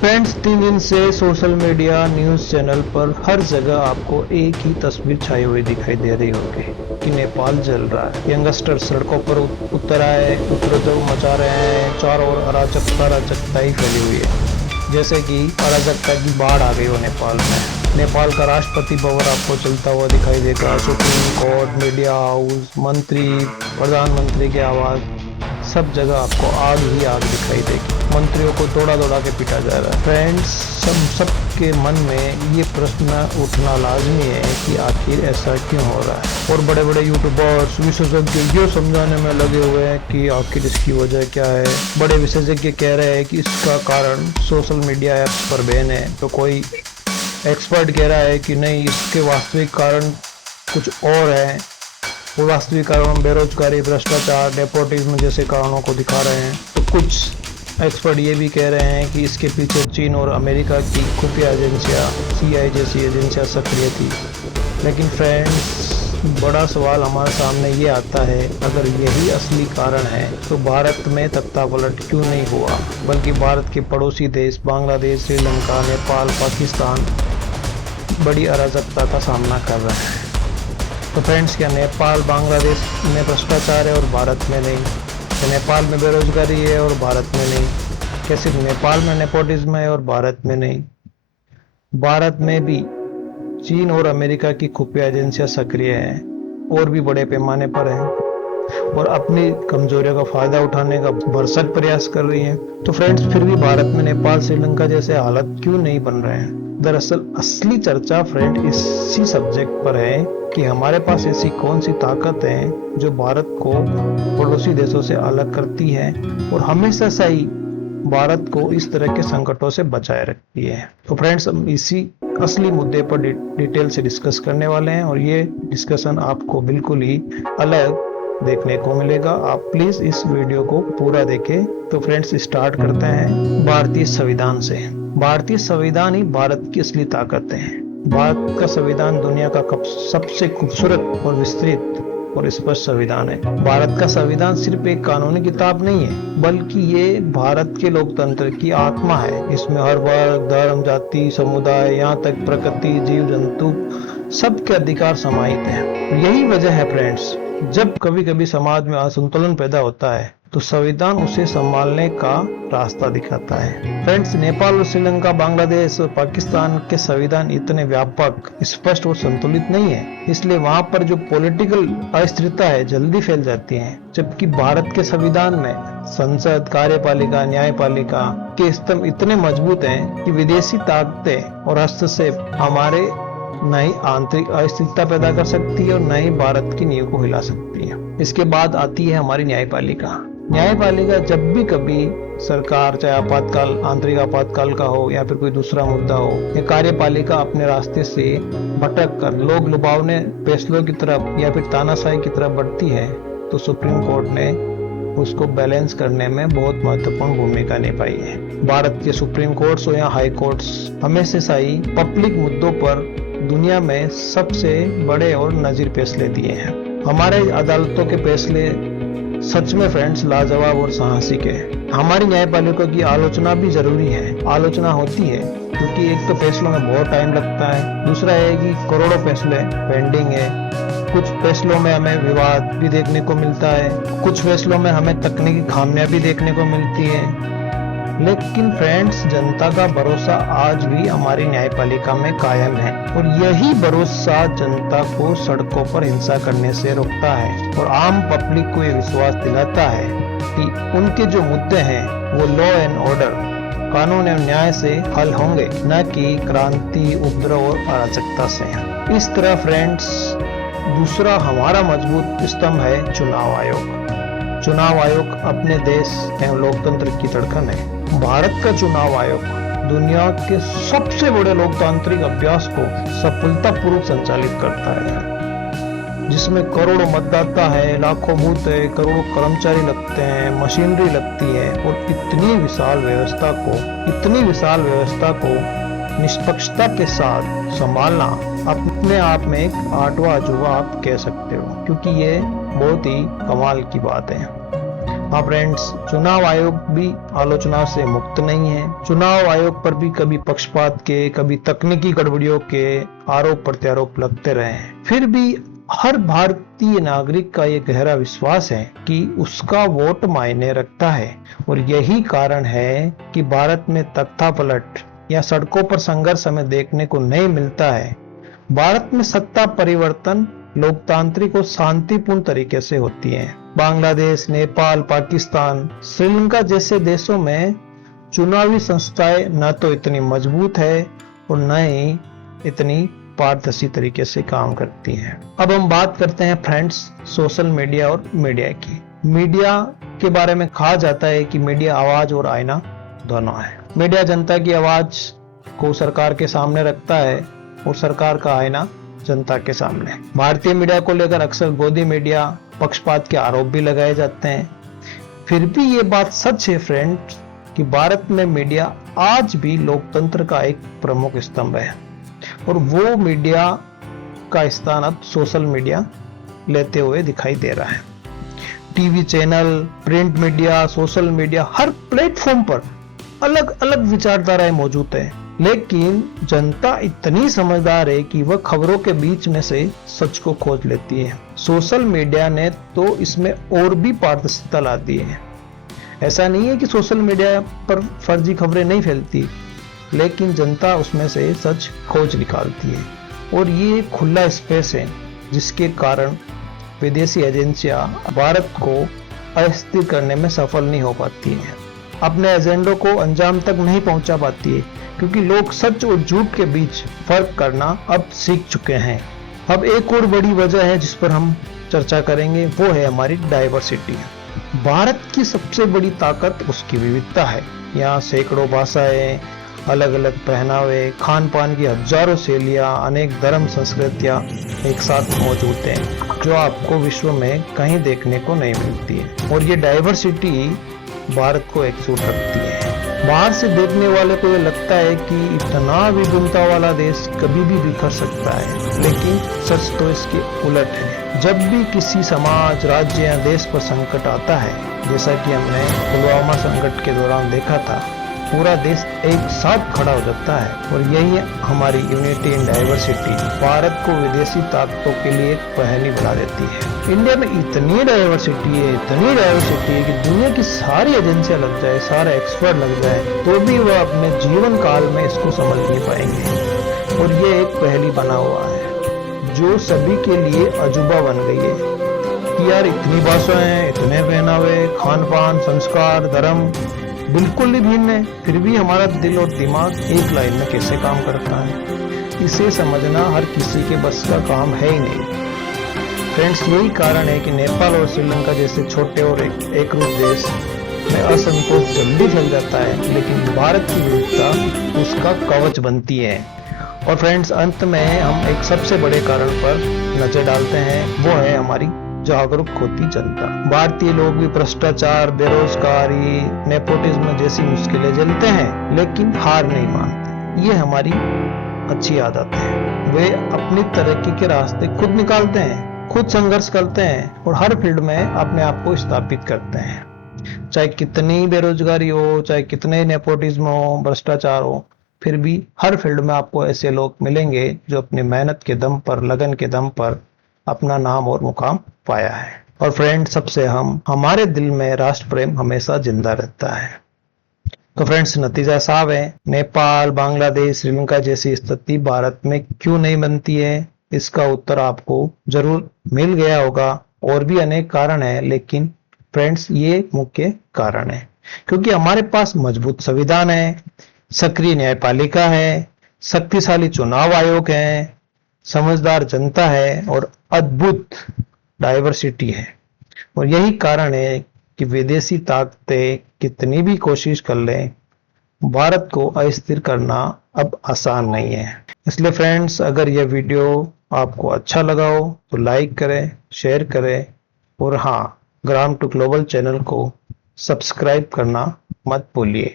Friends, 3 दिन से social media news channel पर हर जगह आपको एक ही तस्वीर छाई हुई दिखाई दे रही होगी कि नेपाल जल रहा है। यंगस्टर सड़कों पर उतर आए, उपद्रव मचा रहे हैं। चारों ओर अराजकता ही फैली हुई है, जैसे कि अराजकता की बाढ़ आ गई हो नेपाल में। नेपाल का राष्ट्रपति भवन आपको चलता हुआ दिखाई देगा। सुप्रीम कोर्ट, मीडिया हाउस, मंत्री, प्रधानमंत्री के आवास, सब जगह आपको आग ही आग दिखाई देगी। मंत्रियों को दौड़ा दौड़ा के पीटा जा रहा है। फ्रेंड्स, सबके मन में ये प्रश्न उठना लाजमी है कि आखिर ऐसा क्यों हो रहा है। और बड़े बड़े यूट्यूबर्स, विशेषज्ञ ये समझाने में लगे हुए हैं कि आखिर इसकी वजह क्या है। बड़े विशेषज्ञ कह रहे हैं कि इसका कारण सोशल मीडिया ऐप्स पर बैन है, तो कोई एक्सपर्ट कह रहा है कि नहीं, इसके वास्तविक कारण कुछ और है। वो वास्तविक कारण बेरोजगारी, भ्रष्टाचार, नेपोटिज्म जैसे कारणों को दिखा रहे हैं। तो कुछ एक्सपर्ट ये भी कह रहे हैं कि इसके पीछे चीन और अमेरिका की खुफिया एजेंसियां, CIA जैसी एजेंसियां सक्रिय थी। लेकिन फ्रेंड्स, बड़ा सवाल हमारे सामने ये आता है, अगर यही असली कारण है तो भारत में तख्तापलट क्यों नहीं हुआ, बल्कि भारत के पड़ोसी देश बांग्लादेश, श्रीलंका, नेपाल, पाकिस्तान बड़ी अराजकता का सामना कर रहे हैं। तो फ्रेंड्स, क्या नेपाल, बांग्लादेश में भ्रष्टाचार है और भारत में नहीं? तो नेपाल में बेरोजगारी है और भारत में नहीं? क्या सिर्फ नेपाल में नेपोटिज्म है और भारत में नहीं? भारत में भी चीन और अमेरिका की खुफिया एजेंसियां सक्रिय हैं और भी बड़े पैमाने पर हैं और अपनी कमजोरियों का फायदा उठाने का भरसक प्रयास कर रही हैं। तो फ्रेंड्स, फिर भी भारत में नेपाल, श्रीलंका जैसे हालत क्यों नहीं बन रहे हैं? दरअसल असली चर्चा फ्रेंड इसी सब्जेक्ट पर है कि हमारे पास ऐसी कौन सी ताकत है जो भारत को पड़ोसी देशों से अलग करती है और हमेशा से ही भारत को इस तरह के संकटों से बचाए रखती है। तो फ्रेंड्स, हम इसी असली मुद्दे पर डिटेल से डिस्कस करने वाले हैं और ये डिस्कशन आपको बिल्कुल ही अलग देखने को मिलेगा। आप प्लीज इस वीडियो को पूरा देखें। तो फ्रेंड्स, स्टार्ट करते हैं भारतीय संविधान से। भारतीय संविधान ही भारत की असली ताकत है। भारत का संविधान दुनिया का सबसे खूबसूरत और विस्तृत और स्पष्ट संविधान है। भारत का संविधान सिर्फ एक कानूनी किताब नहीं है, बल्कि ये भारत के लोकतंत्र की आत्मा है। इसमें हर वर्ग, धर्म, जाति, समुदाय, यहाँ तक प्रकृति, जीव जंतु सबके अधिकार समाहित हैं। यही वजह है फ्रेंड्स, जब कभी कभी समाज में असंतुलन पैदा होता है तो संविधान उसे संभालने का रास्ता दिखाता है। फ्रेंड्स, नेपाल और श्रीलंका, बांग्लादेश और पाकिस्तान के संविधान इतने व्यापक, स्पष्ट और संतुलित नहीं है, इसलिए वहां पर जो पॉलिटिकल अस्थिरता है जल्दी फैल जाती है। जबकि भारत के संविधान में संसद, कार्यपालिका, न्यायपालिका के स्तंभ इतने मजबूत हैं कि विदेशी ताकतें और हस्तक्षेप हमारे न ही आंतरिक अस्थिरता पैदा कर सकती है और न ही भारत की नींव को हिला सकती है। इसके बाद आती है हमारी न्यायपालिका। न्यायपालिका जब भी कभी सरकार, चाहे आपातकाल, आंतरिक आपातकाल का हो या फिर कोई दूसरा मुद्दा हो, या कार्यपालिका अपने रास्ते से भटक कर लोग लुभावने फैसलों की तरफ या फिर तानाशाही की तरफ बढ़ती है, तो सुप्रीम कोर्ट ने उसको बैलेंस करने में बहुत महत्वपूर्ण भूमिका निभाई है। भारत के सुप्रीम कोर्ट्स हो या हाई कोर्ट्स हमेशा ही पब्लिक मुद्दों पर दुनिया में सबसे बड़े और नजीर फैसले दिए हैं। हमारे अदालतों के फैसले सच में फ्रेंड्स लाजवाब और साहसिक है। हमारी न्यायपालिका की आलोचना भी जरूरी है, आलोचना होती है, क्योंकि एक तो फैसलों में बहुत टाइम लगता है, दूसरा है कि करोड़ों फैसले पेंडिंग है। कुछ फैसलों में हमें विवाद भी देखने को मिलता है, कुछ फैसलों में हमें तकनीकी खामियां भी देखने को मिलती है। लेकिन फ्रेंड्स, जनता का भरोसा आज भी हमारी न्यायपालिका में कायम है और यही भरोसा जनता को सड़कों पर हिंसा करने से रोकता है और आम पब्लिक को ये विश्वास दिलाता है कि उनके जो मुद्दे हैं वो लॉ एंड ऑर्डर, कानून एवं न्याय से हल होंगे, न कि क्रांति, उपद्रव और अराजकता से। इस तरह फ्रेंड्स, दूसरा हमारा मजबूत स्तंभ है चुनाव आयोग। चुनाव आयोग अपने देश एवं लोकतंत्र की धड़कन है। भारत का चुनाव आयोग दुनिया के सबसे बड़े लोकतांत्रिक अभ्यास को सफलतापूर्वक संचालित करता है, जिसमें करोड़ों मतदाता है, लाखों बूथ है, करोड़ों कर्मचारी लगते हैं, मशीनरी लगती है और इतनी विशाल व्यवस्था को निष्पक्षता के साथ संभालना अपने आप में एक आठवां अजूबा आप कह सकते हो, क्योंकि ये बहुत ही कमाल की बात है। हाँ फ्रेंड्स, चुनाव आयोग भी आलोचना से मुक्त नहीं है। चुनाव आयोग पर भी कभी पक्षपात के, कभी तकनीकी गड़बड़ियों के आरोप प्रत्यारोप लगते रहे हैं। फिर भी हर भारतीय नागरिक का ये गहरा विश्वास है कि उसका वोट मायने रखता है, और यही कारण है कि भारत में तख्तापलट या सड़कों पर संघर्ष हमें देखने को नहीं मिलता है। भारत में सत्ता परिवर्तन लोकतांत्रिक और शांतिपूर्ण तरीके से होती है। बांग्लादेश, नेपाल, पाकिस्तान, श्रीलंका जैसे देशों में चुनावी संस्थाएं न तो इतनी मजबूत है और न ही इतनी पारदर्शी तरीके से काम करती हैं। अब हम बात करते हैं फ्रेंड्स सोशल मीडिया और मीडिया की। मीडिया के बारे में कहा जाता है कि मीडिया आवाज और आईना दोनों है। मीडिया जनता की आवाज को सरकार के सामने रखता है और सरकार का आईना जनता के सामने। भारतीय मीडिया को लेकर अक्सर गोदी मीडिया पक्षपात के आरोप भी लगाए जाते हैं। फिर भी ये बात सच है फ्रेंड्स कि भारत में मीडिया आज भी लोकतंत्र का एक प्रमुख स्तंभ है, और वो मीडिया का स्थान अब सोशल मीडिया लेते हुए दिखाई दे रहा है। TV channel, print media, social media, हर प्लेटफॉर्म पर अलग अलग विचारधाराएं मौजूद है, लेकिन जनता इतनी समझदार है कि वह खबरों के बीच में से सच को खोज लेती है। सोशल मीडिया ने तो इसमें और भी पारदर्शिता ला दी है। ऐसा नहीं है कि सोशल मीडिया पर फर्जी खबरें नहीं फैलती, लेकिन जनता उसमें से सच खोज निकालती है, और ये एक खुला स्पेस है जिसके कारण विदेशी एजेंसियां भारत को अस्थिर करने में सफल नहीं हो पाती हैं, अपने एजेंडों को अंजाम तक नहीं पहुंचा पाती है, क्योंकि लोग सच और झूठ के बीच फर्क करना अब सीख चुके हैं। अब एक और बड़ी वजह है जिस पर हम चर्चा करेंगे, वो है हमारी डाइवर्सिटी। भारत की सबसे बड़ी ताकत उसकी विविधता है। यहाँ सैकड़ों भाषाएं, अलग अलग पहनावे, खान पान की हजारों शैलियाँ, अनेक धर्म संस्कृतियाँ एक साथ मौजूद हैं, जो आपको विश्व में कहीं देखने को नहीं मिलती है। और ये डाइवर्सिटी भारत को एकजुट रखती है। बाहर से देखने वाले को ये लगता है कि इतना विभिन्नता वाला देश कभी भी बिखर सकता है, लेकिन सच तो इसके उलट है। जब भी किसी समाज, राज्य या देश पर संकट आता है, जैसा कि हमने पुलवामा संकट के दौरान देखा था, पूरा देश एक साथ खड़ा हो जाता है, और यही हमारी यूनिटी इन डाइवर्सिटी भारत को विदेशी ताकतों के लिए एक पहली बना देती है। इंडिया में इतनी डाइवर्सिटी है कि दुनिया की सारी एजेंसियां लग जाए, सारे एक्सपर्ट लग जाए, तो भी वह अपने जीवन काल में इसको समझ नहीं पाएंगे। और ये एक पहली बना हुआ है जो सभी के लिए अजूबा बन गई है कि यार इतनी भाषाएं, इतने पहनावे, खान पान, संस्कार, धर्म बिल्कुल ही भिन्न है, फिर भी हमारा दिल और दिमाग एक लाइन में कैसे काम करता है, इसे समझना हर किसी के बस का काम है ही नहीं। फ्रेंड्स, यही कारण है कि नेपाल और श्रीलंका जैसे छोटे और एक रूप देश में असंतोष जल्दी फैल जाता है, लेकिन भारत की विविधता उसका कवच बनती है। और फ्रेंड्स, अंत में हम एक सबसे बड़े कारण पर नजर डालते हैं, वो है हमारी जागरूक होती जनता। भारतीय लोग भी भ्रष्टाचार, बेरोजगारी, नेपोटिज्म जैसी मुश्किलें झेलते हैं, लेकिन हार नहीं मानते। ये हमारी अच्छी आदत है। वे अपनी तरक्की के रास्ते खुद निकालते हैं, खुद संघर्ष करते हैं, और हर फील्ड में अपने आप को स्थापित करते हैं। चाहे कितनी बेरोजगारी हो, चाहे कितने नेपोटिज्म हो, भ्रष्टाचार हो, फिर भी हर फील्ड में आपको ऐसे लोग मिलेंगे जो अपनी मेहनत के दम पर, लगन के दम पर अपना नाम और मुकाम पाया है। और फ्रेंड, सबसे हमारे दिल में राष्ट्र प्रेम हमेशा जिंदा रहता है। तो फ्रेंड्स, नतीजा साफ है, नेपाल, बांग्लादेश, श्रीलंका जैसी स्थिति भारत में क्यों नहीं बनती है, इसका उत्तर आपको जरूर मिल गया होगा। और भी अनेक कारण है, लेकिन फ्रेंड्स ये मुख्य कारण है, क्योंकि हमारे पास मजबूत संविधान है, सक्रिय न्यायपालिका है, शक्तिशाली चुनाव आयोग है, समझदार जनता है, और अद्भुत डाइवर्सिटी है। और यही कारण है कि विदेशी ताकतें कितनी भी कोशिश कर लें, भारत को अस्थिर करना अब आसान नहीं है। इसलिए फ्रेंड्स, अगर यह वीडियो आपको अच्छा लगा हो तो लाइक करें, शेयर करें, और हाँ, ग्राम टू ग्लोबल चैनल को सब्सक्राइब करना मत भूलिए।